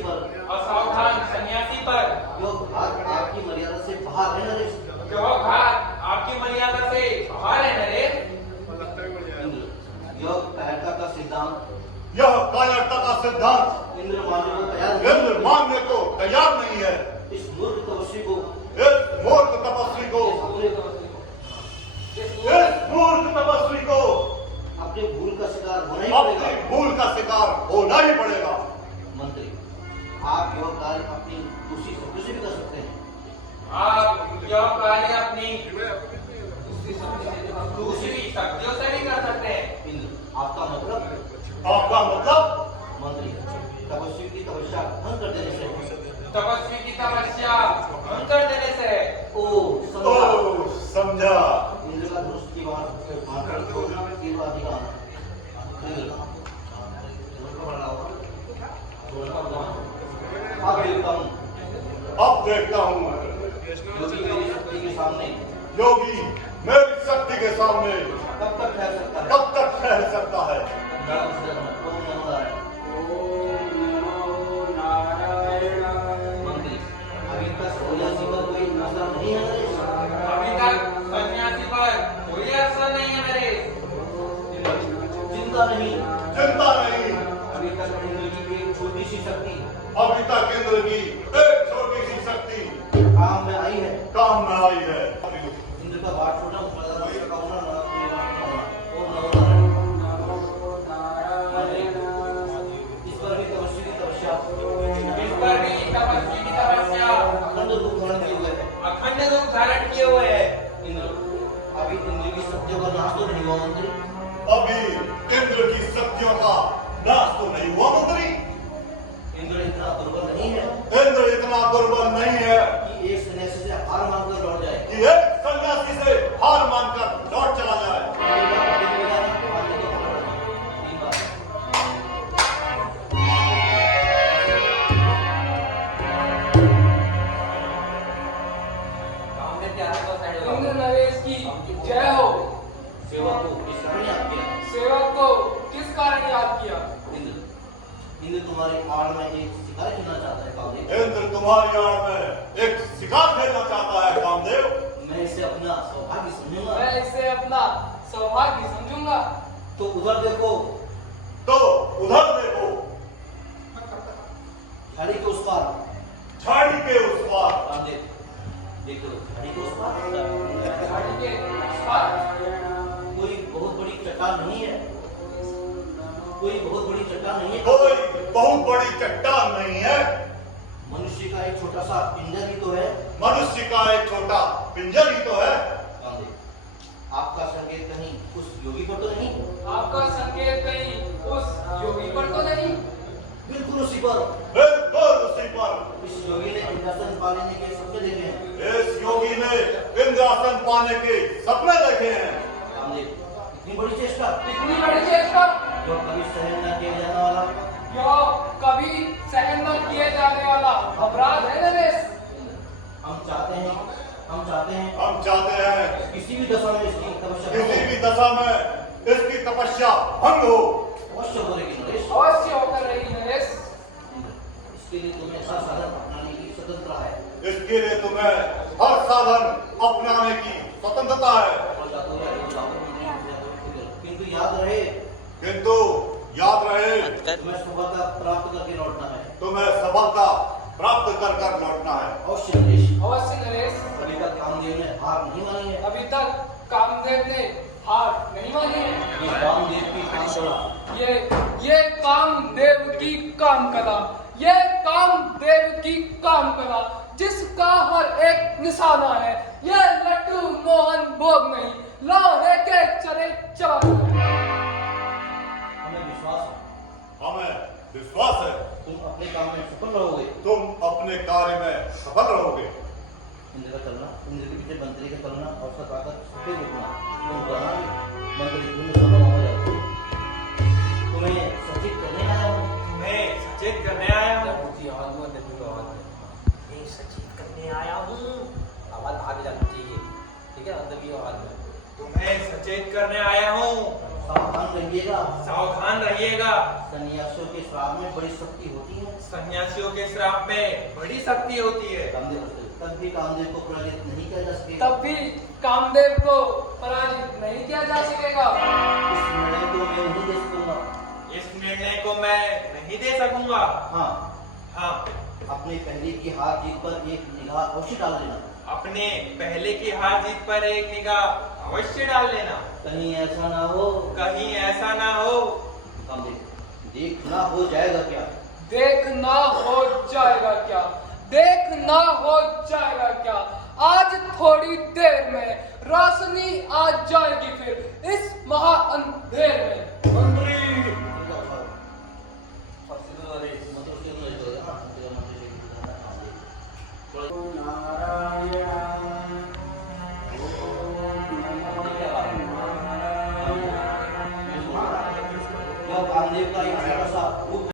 सन्यासी पर, असावधान सन्यासी पर, जो घात आपकी मर्यादा से बाहर है नरेश, जो घात आपकी मर्यादा से बाहर है नरेश। यह कायरता का सिद्धांत, यह कायरता का सिद्धांत इंद्र मानने को तैयार नहीं इंद्र है। मानने को तैयार नहीं है। इस मूर्ख तपस्वी को, इस मूर्ख तपस्वी को, इस मूर्ख तपस्वी को अपने भूल का शिकार होना ही अपनी पड़ेगा। भूल का शिकार होना ही पड़ेगा। मंत्री, आप यह कार्य अपनी खुशी से भी कर सकते हैं। आप यह कार्य अपनी दूसरी शक्तियों से भी कर सकते हैं। इंद्र, आपका मतलब? आपका मतलब? मंत्री, तपस्वी की तपस्या भंग कर देने से, तपस्वी की तपस्या भंग कर देने से। समझा। इंद्र का धनुष की बात मानकर तो तीव्राधिकार। इंद्र, अब देखता हूँ योगी मेरी शक्ति के सामने योगी मेरी शक्ति के सामने कब तक ठहर सकता है? कब तक ठहर सकता है। मंत्री, अभी तक सन्यासी पर कोई असर नहीं है नरेश। अभी तक सन्यासी पर कोई असर नहीं है नरेश। चिंता नहीं, चिंता नहीं। अभी तक इंद्र की एक छोटी सी शक्ति अभी तक इंद्र की एक छोटी सी शक्ति काम में आई है। काम में आई है। इंद्र का बात छोड़ना, का होना इस पर भी तपस्वी की तपस्या, इस पर भी तपस्वी की तपस्या अखंड रूप धारण किए हुए है। अखंड रूप धारण किए हुए है। इंद्र, अभी इंद्र की शक्तियों का नाश तो नहीं हुआ मंत्री। अभी इंद्र की शक्तियों का नाश तो नहीं हुआ मंत्री। इंद्र इतना दुर्बल नहीं है इंद्र इतना दुर्बल नहीं है कि एक सन्यासी से हार मानकर लौट जाए। कि एक सन्यासी से हार मानकर लौट चला जाए। इंद्र नरेश की जय हो। सेवक को किस कारण याद किया? सेवक को किस कारण याद किया? इंद्र तुम्हारी आड़ में एक शिकार खेलना चाहता है कामदेव। इंद्र तुम्हारी आड़ में एक शिकार खेलना चाहता है कामदेव। मैं इसे अपना सौभाग्य समझूंगा। मैं इसे अपना सौभाग्य समझूंगा। तो उधर देखो, तो उधर देखो, झाड़ी के उस पार। झाड़ी के उस पार। कामदेव, देखो झाड़ी के उस पार झाड़ी के उस पार कोई बहुत बड़ी चट्टान नहीं है। कोई बहुत बड़ी चट्टान नहीं है। कोई बहुत बड़ी चट्टान नहीं है। मनुष्य का एक छोटा सा पिंजर ही तो है। मनुष्य का एक छोटा पिंजर ही तो है। कामदेव, आपका संकेत कहीं उस योगी पर तो नहीं? आपका संकेत कहीं उस योगी पर तो नहीं? बिल्कुल उसी पर। बिल्कुल उसी पर। इस योगी ने इंद्रासन पा लेने के सपने देखे हैं। इस योगी ने इंद्रासन पाने के सपने देखे हैं। कामदेव, इतनी बड़ी चेष्टा, इतनी बड़ी चेष्टा जो कभी सहन न किया जाने वाला, जो कभी सहन न किए जाने वाला अपराध है नरेश। हम चाहते हैं हम चाहते हैं किसी भी दशा में इसकी तपस्या किसी भी दशा में इसकी तपस्या भंग हो। अवश्य हो रहेगी नरेश। अवश्य होकर रहेगी नरेश। इसके लिए तुम्हें हर साधन अपनाने की स्वतंत्रता है। इसके लिए तुम्हें हर साधन अपनाने की स्वतंत्रता है। किंतु याद रहे, किंतु याद रहे, तुम्हें सफलता प्राप्त करके लौटना है। तुम्हें सफलता प्राप्त कर कर लौटना है। अवश्य नरेश। अवश्य नरेश। अभी तक कामदेव ने हार नहीं मानी है। अभी तक कामदेव ने हार नहीं मानी है। ये कामदेव की काम कला, ये कामदेव की काम कला, ये कामदेव की काम कला, जिसका हर एक निशाना है। ये लड्डू मोहन भोग नहीं, लोहे के चले चबाना है। हमें विश्वास है तुम अपने काम में सफल रहोगे। तुम अपने कार्य में सफल रहोगे। इंद्र का चलना, इंद्र के पीछे मंत्री का चलना, अवसर पाकर सफेद रुकना, तुम करना मंत्री तुम्हें सफल हो जाओगे। तुम्हें सचेत करने आया हूँ। मैं सचेत करने आया हूँ। सचेत करने आया हूँ। आवाज आगे जानी चाहिए, ठीक है? मतलब ये आवाज में तुम्हें सचेत करने आया हूँ। सावधान रहिएगा। सावधान रहिएगा। सन्यासियों के श्राप में बड़ी शक्ति होती है। सन्यासियों के श्राप में बड़ी शक्ति होती है। कामदेव तब भी कामदेव को पराजित नहीं किया जा सकेगा। तब भी कामदेव को पराजित नहीं किया जा सकेगा। इस निर्णय को मैं नहीं दे सकूंगा। इस निर्णय को मैं नहीं दे सकूंगा। हाँ, हाँ, अपने पहले की हार जीत पर एक निगाह अवश्य डाल लेना। अपने पहले की हार जीत पर एक निगाह अवश्य डाल लेना। कहीं ऐसा ना हो, कहीं ऐसा ना हो, कामदेव, देखना हो जाएगा क्या? देखना हो जाएगा क्या? देखना हो जाएगा क्या? आज थोड़ी देर में रोशनी आ जाएगी फिर इस महा अंधेर में। मंत्री कामदेव का एक छोटा सा रूप